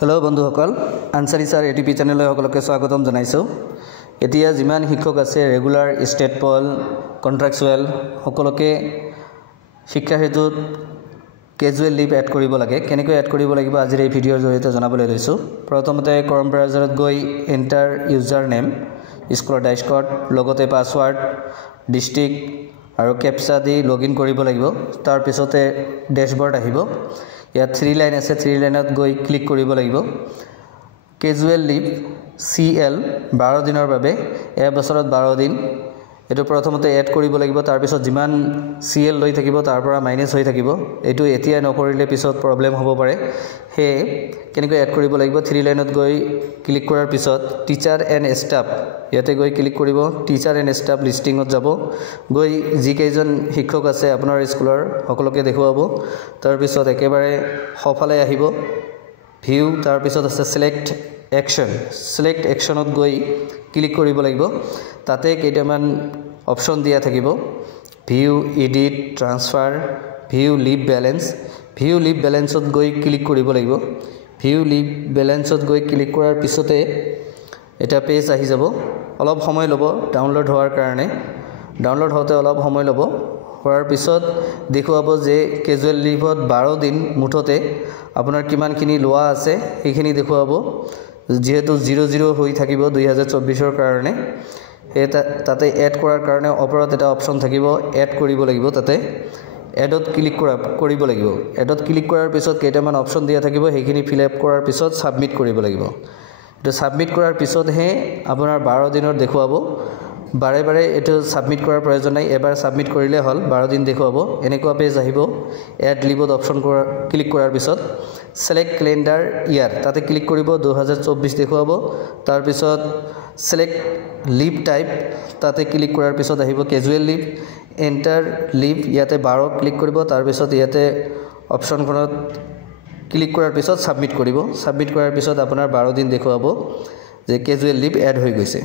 Hello बंधुসকল आनसारी सार ATP channel সকলকে স্বাগতম জানাইছো। এতিয়া যিমান শিক্ষক আছে ৰেগুলাৰ ষ্টেট পল কন্ট্ৰাকচুৱেল সকলকে শিক্ষা হেতুত ক্যাজুৱেল লিভ এড কৰিব লাগে। কেনেকৈ এড কৰিব লাগিব আজিৰ এই ভিডিঅ'ৰ জৰিয়তে জনাবলৈ লৈছো। প্ৰথমতে ক্ৰম ব্ৰাউজাৰত গৈ এন্টাৰ ইউজাৰ নেম স্কুলৰ ড্যাশবোৰ্ড লগতে পাসওয়াৰ্ড ডিস্ট্ৰিক্ট আৰু ক্যাপচা দি লগইন কৰিব লাগিব। তাৰ পিছতে ড্যাশবোৰ্ড আহিব। ইয়াত 3 লাইন আছে 3 লাইনত গৈ ক্লিক কৰিব লাগিব। ক্যাজুৱেল লিভ CL 12 দিনৰ বাবে এক বছৰত 12 দিন এটো প্ৰথমতে এড কৰিব লাগিব। তাৰ পিছত যিমান CL লৈ থাকিব তাৰ পৰা মাইনাস হৈ থাকিব। এটো এতিয়া নকৰিলে পিছত প্ৰবলেম হ'ব পাৰে। হে কেনেকৈ এড কৰিব লাগিব 3 লাইনত গৈ ক্লিক কৰাৰ পিছত টিচাৰ এণ্ড ষ্টাফ ইয়াতে গৈ ক্লিক কৰিব। টিচাৰ এণ্ড ষ্টাফ লিষ্টিংত যাব গৈ যি কেইজন শিক্ষক আছে আপোনাৰ স্কুলৰ সকলোকে দেখুৱাব। তাৰ পিছত একেবাৰে সফালে আহিব ভিউ তাৰ পিছত আছে সিলেক্ট একশনত গৈ ক্লিক কৰিব লাগিব। তাতে কেইটামান অপচন দিয়া থাকিব view edit transfer view leave বেলেন্সত গৈ ক্লিক কৰিব লাগিব। ভিউ লিভ বেলেন্সত গৈ ক্লিক কৰাৰ পিছতে এটা পেজ আহি যাব। অলপ সময় ল'ব ডাউনলোড হোৱাৰ কাৰণে। ডাউনলোড হওঁতে অলপ সময় ল'ব। হোৱাৰ পিছত দেখুৱাব যে ক্যাজুৱেল লিভত 12 দিন মুঠতে আপোনাৰ কিমানখিনি লোৱা আছে সেইখিনি দেখুৱাব। যেহেতু 00 হৈ থাকিব 2024 ৰ কাৰণে তাতে এড কৰাৰ কাৰণে ওপৰত এটা অপচন থাকিব এড কৰিব লাগিব। তাতে এডত ক্লিক কৰিব লাগিব। এডত ক্লিক কৰাৰ পিছত কেইটামান অপচন দিয়া থাকিব সেইখিনি ফিল আপ কৰাৰ পিছত সাবমিট কৰিব লাগিব। এটো সাবমিট কৰাৰ পিছতহে আপোনাৰ 12 দিনৰ দেখুৱাব। বাৰে বাৰে এটো সাবমিট কৰাৰ প্ৰয়োজন নাই। এবাৰ সাবমিট কৰিলে হল 12 দিন দেখুৱাব। এনেকুৱা পেজ আহিব। এড লিভত অপচন ক্লিক কৰাৰ পিছত সিলেক্ট ক্যালেন্ডাৰ ইয়াৰ তাতে ক্লিক কৰিব 2024 দেখুৱাব। তাৰ পিছত সিলেক্ট লিভ টাইপ তাতে ক্লিক কৰাৰ পিছত আহিব ক্যাজুৱেল লিভ এন্টাৰ লিভ ইয়াতে 12 ক্লিক কৰিব। তাৰ পিছত ইয়াতে অপচনখনত ক্লিক কৰাৰ পিছত সাবমিট কৰিব। সাবমিট কৰাৰ পিছত আপোনাৰ 12 দিন দেখুৱাব যে ক্যাজুৱেল লিভ এড হৈ গৈছে।